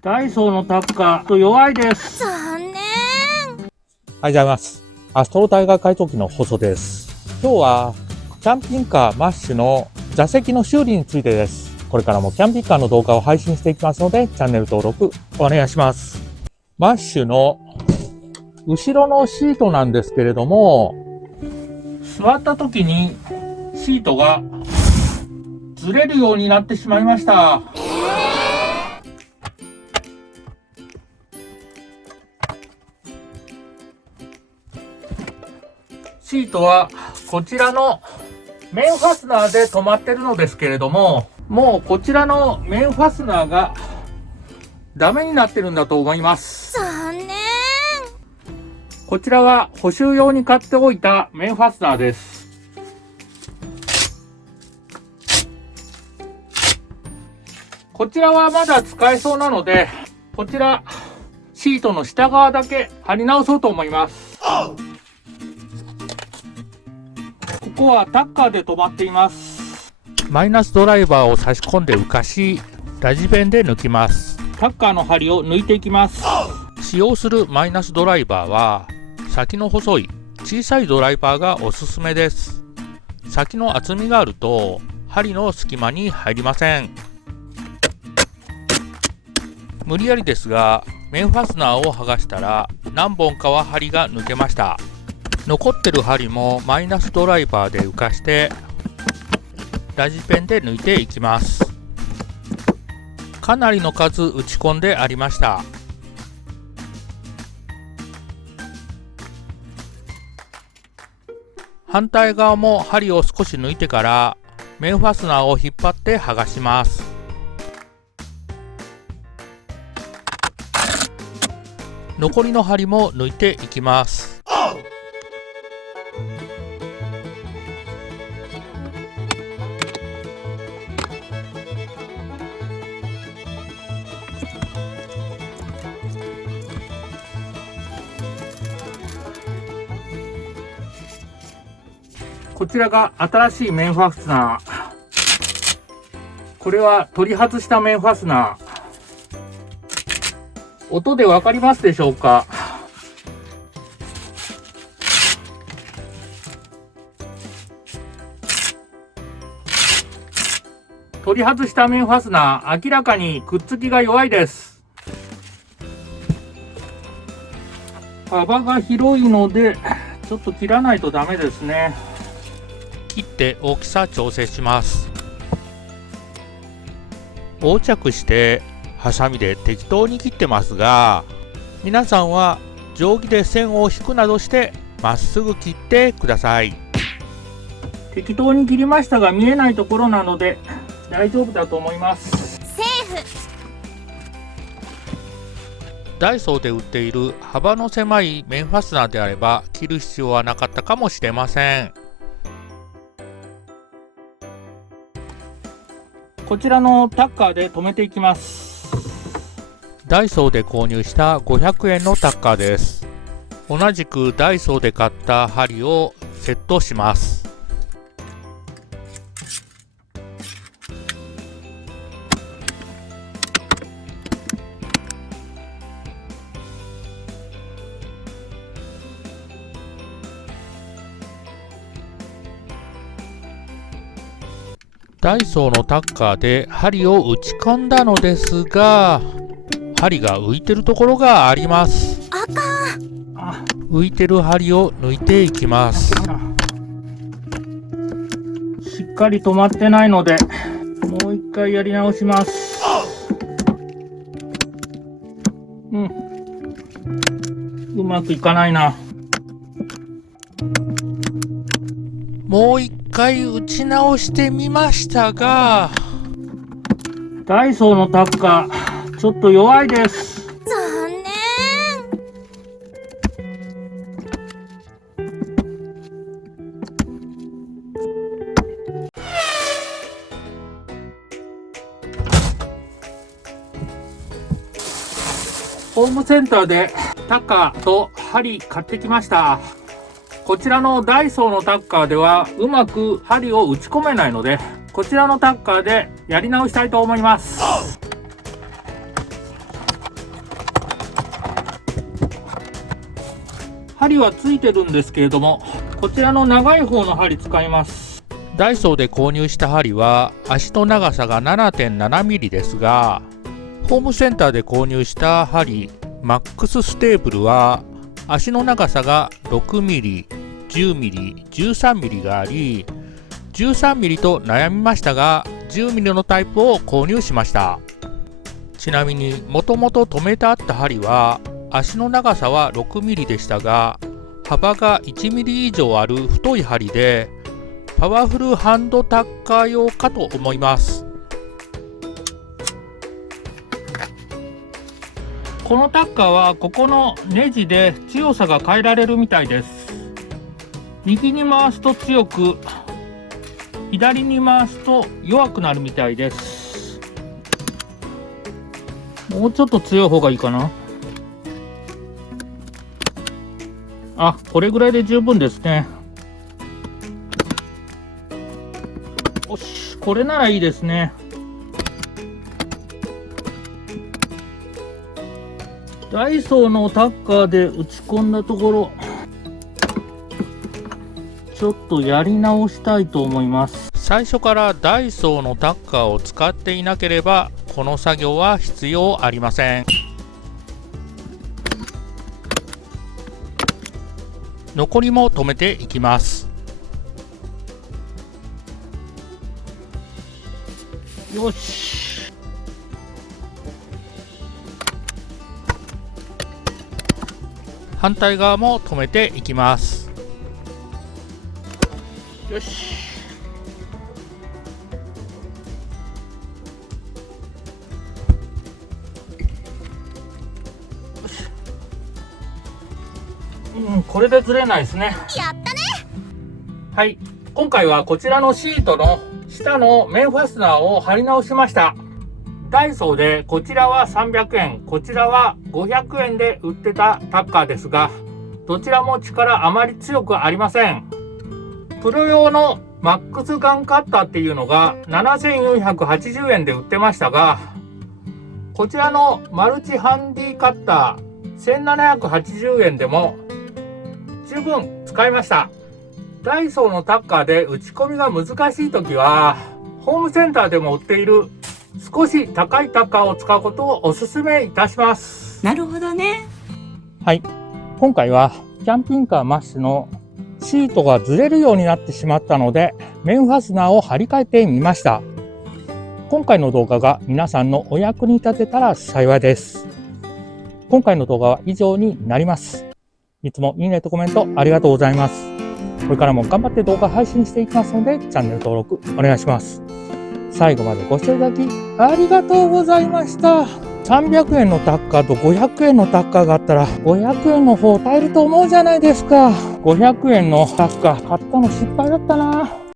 ダイソーのタッカーと弱いです。残念。おはようございます。アストロタイガー改造機の放送です。今日はキャンピングカーマッシュの座席の修理についてです。これからもキャンピングカーの動画を配信していきますので、チャンネル登録お願いします。マッシュの後ろのシートなんですけれども、座った時にシートがずれるようになってしまいました。シートはこちらのメンファスナーで止まってるのですけれども、もうこちらのメンファスナーがダメになってるんだと思います。残念。こちらは補修用に買っておいたメンファスナーです。こちらはまだ使えそうなので、こちらシートの下側だけ貼り直そうと思います。ここはタッカーで止まっています。マイナスドライバーを差し込んで浮かし、ラジペンで抜きます。タッカーの針を抜いていきます。使用するマイナスドライバーは先の細い小さいドライバーがおすすめです。先の厚みがあると針の隙間に入りません。無理やりですがメンファスナーを剥がしたら何本かは針が抜けました。残ってる針もマイナスドライバーで浮かしてラジペンで抜いていきます。かなりの数打ち込んでありました。反対側も針を少し抜いてからメンファスナーを引っ張って剥がします。残りの針も抜いていきます。こちらが新しいメンファスナー。これは取り外したメンファスナー。音でわかりますでしょうか？取り外したメンファスナー、明らかにくっつきが弱いです。幅が広いので、ちょっと切らないとダメですね。切って大きさ調整します。横着してハサミで適当に切ってますが、皆さんは定規で線を引くなどしてまっすぐ切ってください。適当に切りましたが見えないところなので大丈夫だと思います。セーフ。ダイソーで売っている幅の狭いメンファスナーであれば切る必要はなかったかもしれません。こちらのタッカーで留めていきます。ダイソーで購入した500円のタッカーです。同じくダイソーで買った針をセットします。ダイソーのタッカーで針を打ち込んだのですが、針が浮いてるところがあります。あかん。浮いてる針を抜いていきます。しっかり止まってないので、もう一回やり直します。うまくいかないな。もう一回打ち直してみましたが、ダイソーのタッカー、ちょっと弱いです。残念。ホームセンターでタッカーと針買ってきました。こちらのダイソーのタッカーではうまく針を打ち込めないので、こちらのタッカーでやり直したいと思います。針はついてるんですけれども、こちらの長い方の針使います。ダイソーで購入した針は足の長さが 7.7 ミリですが、ホームセンターで購入した針マックスステーブルは足の長さが6ミリ、10ミリ、13ミリがあり、13ミリと悩みましたが、10ミリのタイプを購入しました。ちなみにもともと留めてあった針は足の長さは6ミリでしたが、幅が1ミリ以上ある太い針で、パワフルハンドタッカー用かと思います。このタッカーはここのネジで強さが変えられるみたいです。右に回すと強く、左に回すと弱くなるみたいです。もうちょっと強い方がいいかな。あ、これぐらいで十分ですね。よし、これならいいですね。ダイソーのタッカーで打ち込んだところ、ちょっとやり直したいと思います。最初からダイソーのタッカーを使っていなければ、この作業は必要ありません。残りも止めていきます。よし。反対側も止めていきます。よし。これでずれないですね。やったね。はい、今回はこちらのシートの下の面ファスナーを貼り直しました。ダイソーでこちらは300円、こちらは500円で売ってたタッカーですが、どちらも力あまり強くありません。プロ用のマックスガンカッターっていうのが7480円で売ってましたが、こちらのマルチハンディカッター1780円でも十分使いました。ダイソーのタッカーで打ち込みが難しい時は、ホームセンターでも売っている少し高いタッカーを使うことをお勧めいたします。なるほどね。はい、今回はキャンピングカーマッシュのシートがずれるようになってしまったので、面ファスナーを張り替えてみました。今回の動画が皆さんのお役に立てたら幸いです。今回の動画は以上になります。いつもいいねとコメントありがとうございます。これからも頑張って動画配信していきますので、チャンネル登録お願いします。最後までご視聴いただきありがとうございました。300円のタッカーと500円のタッカーがあったら、500円の方を耐えると思うじゃないですか。500円のタッカー買ったの失敗だったな。